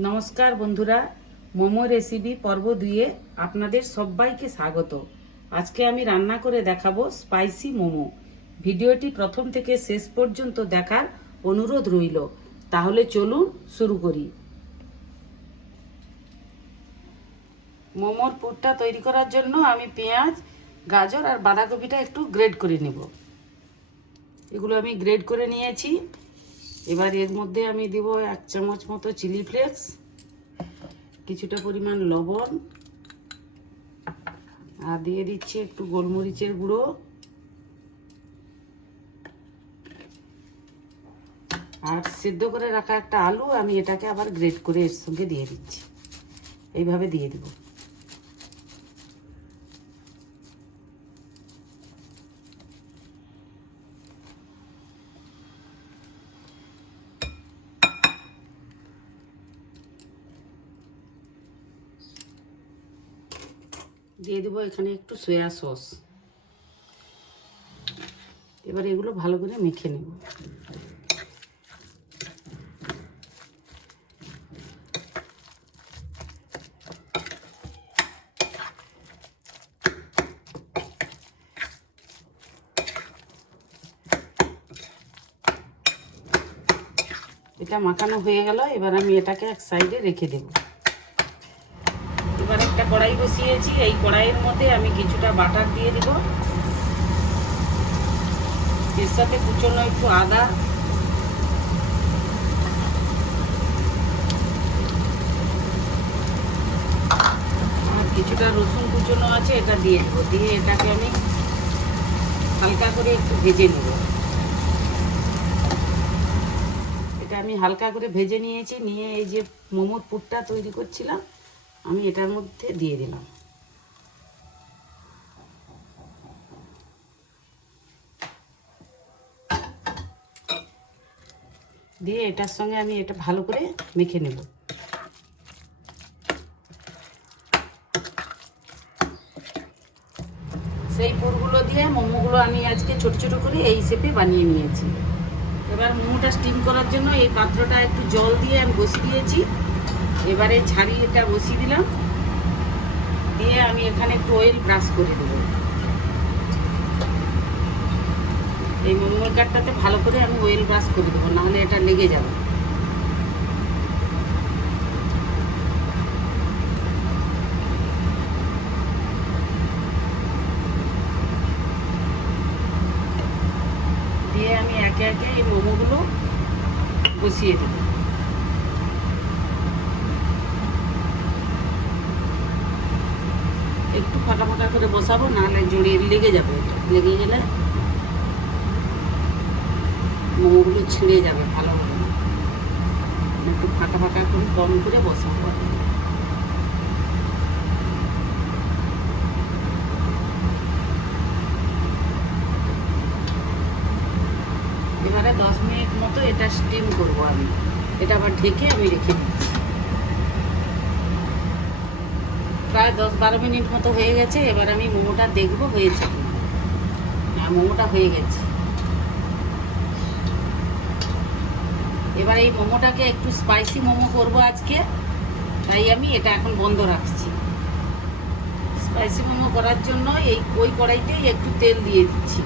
নমস্কার বন্ধুরা, মোমো রেসিপি পর্ব দুয়ে আপনাদের সবাইকে স্বাগত। আজকে আমি রান্না করে দেখাবো স্পাইসি মোমো। ভিডিওটি প্রথম থেকে শেষ পর্যন্ত দেখার অনুরোধ রইল। তাহলে চলুন শুরু করি। মোমোর পুরটা তৈরি করার জন্য আমি পেঁয়াজ, গাজর আর বাঁধাকপিটা একটু গ্রেড করে নেব। এগুলো আমি গ্রেড করে নিয়েছি। এবার এর মধ্যে আমি দেব এক চামচ মতো চিলি ফ্লেক্স, কিছুটা পরিমাণ লবণ, আর দিয়ে দিচ্ছি একটু গোলমরিচের গুঁড়ো। আর সেদ্ধ করে রাখা একটা আলু, আমি এটাকে আবার গ্রেট করে এর সঙ্গে দিয়ে দিচ্ছি। এইভাবে দিয়ে দিব। দিয়ে দেবো এখানে একটু সয়া সস এবার এগুলো ভালো করে মেখে নেব। এটা মাখানো হয়ে গেল, এবার আমি এটাকে এক সাইডে রেখে দেবো। কড়াই বসিয়েছি, এই কড়াইয়ের মধ্যে আমি কিছুটা বাটার দিয়ে দিব। এর সাথে কুচনো একটু আদা। কিছুটা রসুন কুচনো আছে, এটা দিয়ে দেবো। দিয়ে এটাকে আমি হালকা করে একটু ভেজে নেব। এটা আমি হালকা করে ভেজে নিয়েছি, নিয়ে এই যে মোমোর পুরটা তৈরি করছিলাম আমি এটার মধ্যে দিয়ে দিলাম। দিয়ে এটার সঙ্গে আমি এটা ভালো করে মেখে নেব। সেই পুরগুলো দিয়ে মোমোগুলো আমি আজকে ছোট ছোট করে এই শেপে বানিয়ে নিয়েছি। এবার মোমোটা স্টিম করার জন্য এই পাত্রটা একটু জল দিয়ে আমি বসিয়ে দিয়েছি। এবারে ছাড়ি এটা বসিয়ে দিলাম। দিয়ে আমি এখানে একটু অয়েল ব্রাশ করে দেবো। এই মোমোর কাঠটাতে ভালো করে আমি অয়েল ব্রাশ করে দেবো, নাহলে এটা লেগে যাবে। দিয়ে আমি একে একে এই মোমোগুলো বসিয়ে দেবো একটু ফাটা ফাটা করে বসাবো, নাহলে জড়িয়ে লেগে যাবে লেগে গেলে মোমোগুলো ছিঁড়ে যাবে ভালো একটু ফাটা ফাটা করে কম করে বসাবো। এবারে দশ মিনিট মতো এটা স্টিম করব আমি। এটা আবার ঢেকে আমি রেখে দিচ্ছি প্রায় দশ বারো মিনিট মতো হয়ে গেছে, এবার আমি মোমোটা দেখব হয়েছে হ্যাঁ মোমোটা হয়ে গেছে। এবার এই মোমোটাকে একটু স্পাইসি মোমো করব আজকে, তাই আমি এটা এখন বন্ধ রাখছি। স্পাইসি মোমো করার জন্য এই ওই কড়াইতেই একটু তেল দিয়ে দিচ্ছি।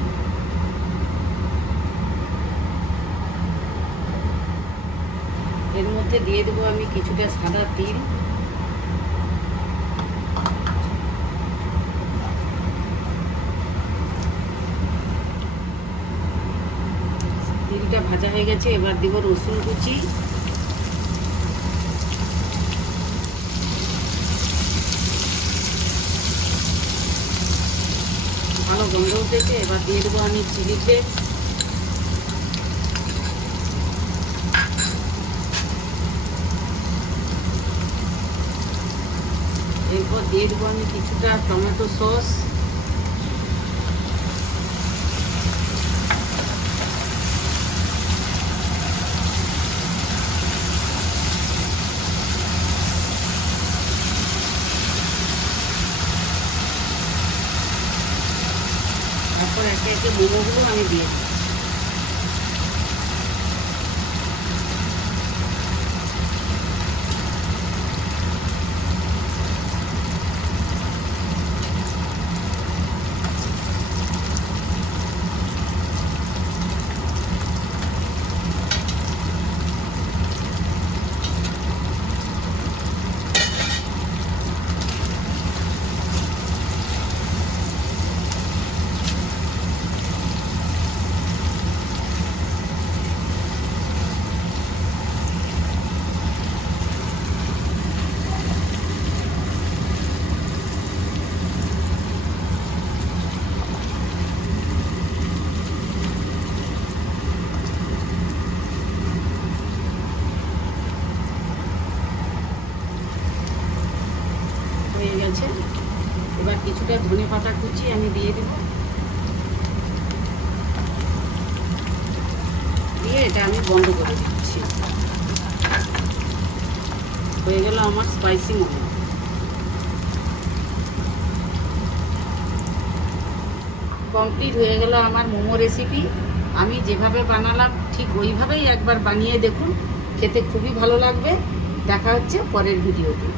এর মধ্যে দিয়ে দেবো আমি কিছুটা সাদা তিল। তিলটা ভাজা হয়ে গেছে, এবার দিব রসুন কুচি। ভালো গন্ধ উঠেছে, এবার দিয়ে দেবো আমি চিলি ফ্লেক্স এরপর দিয়ে দেবো আমি কিছুটা টমেটো সস। একে মোমোগুলো আমি দিয়ে দিই হয়েছে। এবার কিছুটা ধনে পাতা কুচি আমি দিয়ে দেব। দিয়ে এটা আমি বন্ধ করে দিচ্ছি। হয়ে গেল আমার স্পাইসি মোমো কমপ্লিট হয়ে গেল আমার মোমো রেসিপি আমি যেভাবে বানালাম, ঠিক ওইভাবেই একবার বানিয়ে দেখুন। খেতে খুবই ভালো লাগবে। দেখা হচ্ছে পরের ভিডিওতে।